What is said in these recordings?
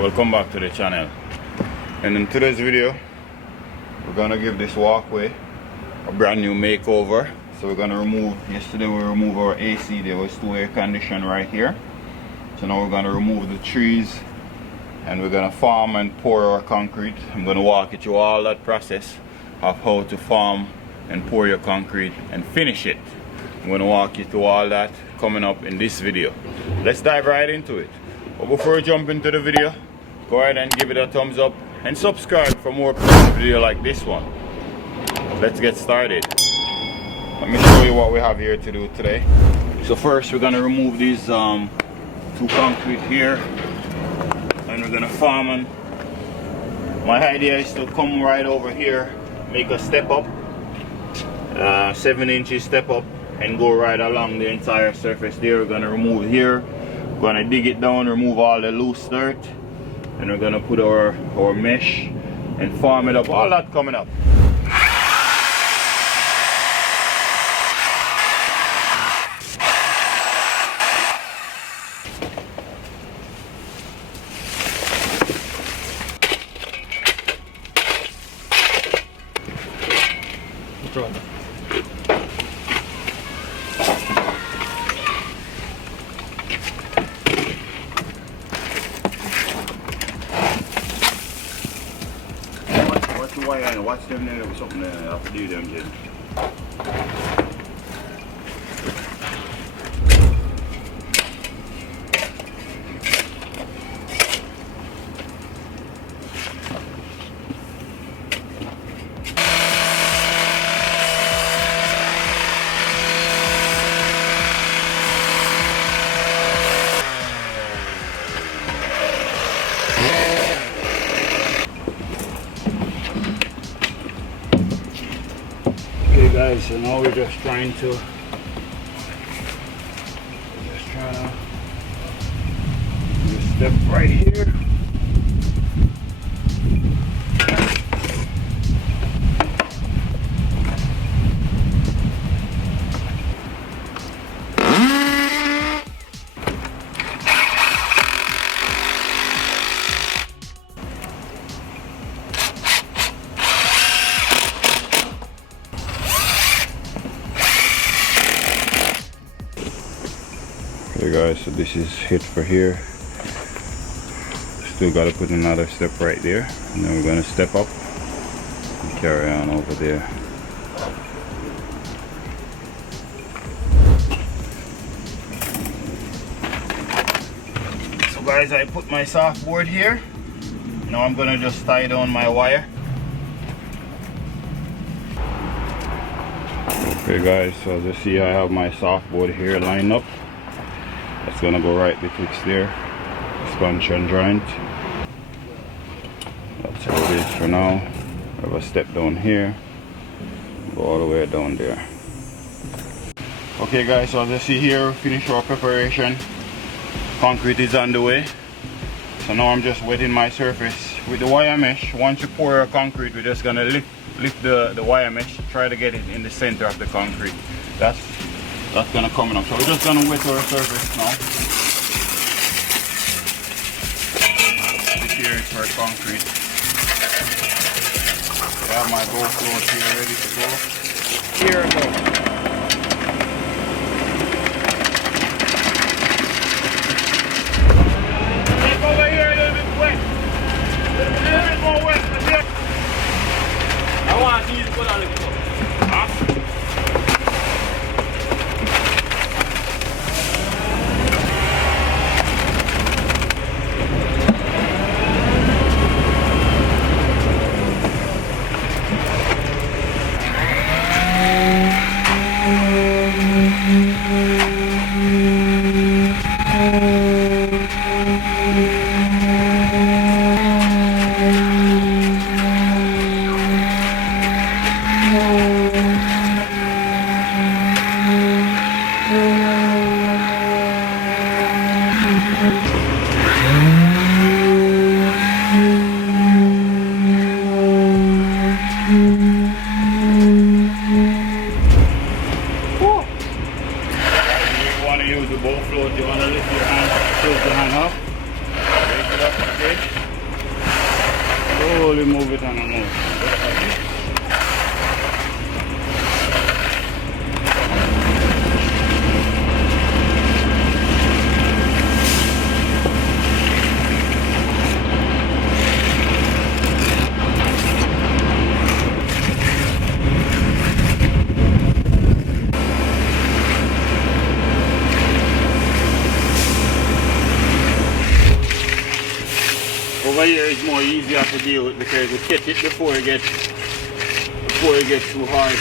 Welcome back to the channel. And in today's video we're gonna give this walkway a brand new makeover. So we're gonna remove, yesterday we removed our AC, there was 2 air condition right here. So now we're gonna remove the trees and we're gonna form and pour our concrete. I'm gonna walk you through all that process of how to form and pour your concrete and finish it. I'm gonna walk you through all that coming up in this video. Let's dive right into it. But before we jump into the video, go ahead and give it a thumbs up and subscribe for more videos like this one. Let's get started. Let me show you what we have here to do today. So first we're gonna remove these 2 concrete here and we're gonna form them. My idea is to come right over here, make a step up, 7 inches step up, and go right along the entire surface there. We're gonna remove here, we're gonna dig it down, remove all the loose dirt, and we're gonna put our mesh and form it up. All that coming up. Watch them there with something there. I have to do them, kid. Guys, so now we're just trying to step right here. Okay guys, so this is it for here. Still got to put another step right there, and then we're going to step up and carry on over there. So guys, I put my softboard here. Now I'm going to just tie down my wire. Okay guys, so as you see, I have my softboard here lined up. That's gonna go right betwixt there, expansion joint. That's how it is for now. I have a step down here, go all the way down there. Okay guys, so as you see here, finish our preparation. Concrete is on the way. So now I'm just wetting my surface with the wire mesh. Once you pour your concrete, we're just gonna lift the wire mesh, try to get it in the center of the concrete. That's gonna come up. So we're just gonna wet our surface now. This here is for concrete. I have my bowl float here ready to go. Here it goes. Take over here a little bit wet. A little bit more wet for here. I want these to go down a little bit. Huh? want to use the bowl float, you want to lift your hand, tilt your hand up. that's okay. Slowly move it on and move. Over here is more easier to deal with because you catch it before it gets too hard.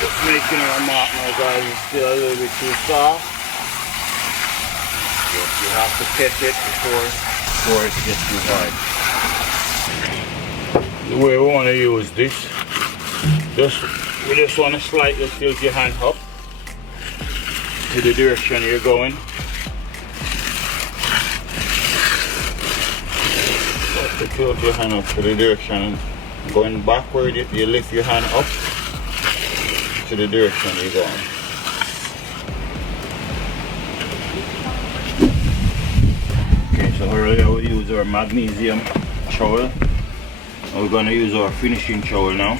Just making our mark now, guys. It's still a little bit too soft. But you have to catch it before it gets too hard. The way we want to use this. We just want to slightly tilt your hand up to the direction you're going. Just to tilt your hand up to the direction. Going backward, you lift your hand up to the direction you're going. Okay, so earlier we used our magnesium trowel. We're going to use our finishing trowel now.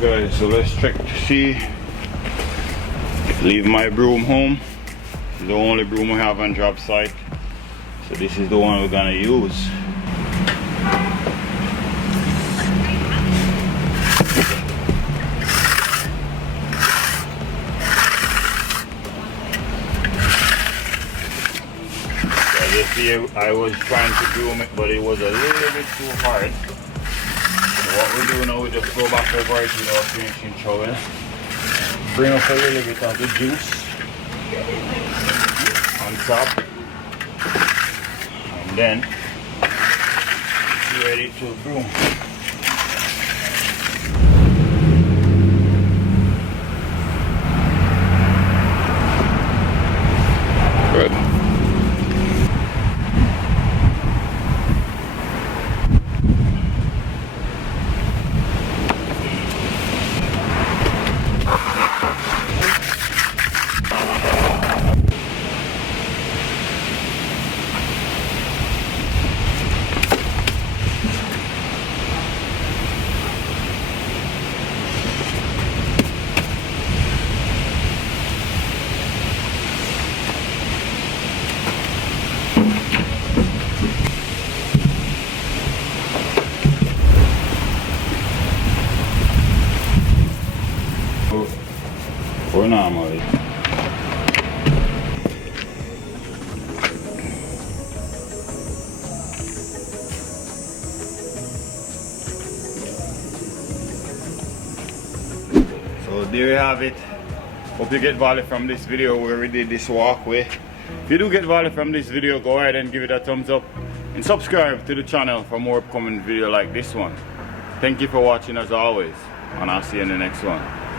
Guys, so let's check to see. Leave my broom home. This is the only broom we have on job site, so this is the one we're gonna use. As you see, I was trying to broom it, but it was a little bit too hard. What we do now, we just go back over it with our finishing trowel. Bring up a little bit of the juice on top. And then, ready to broom. Good. For normally. So there you have it. Hope you get value from this video where we did this walkway. If you do get value from this video, go ahead and give it a thumbs up and subscribe to the channel for more upcoming video like this one. Thank you for watching as always, and I'll see you in the next one.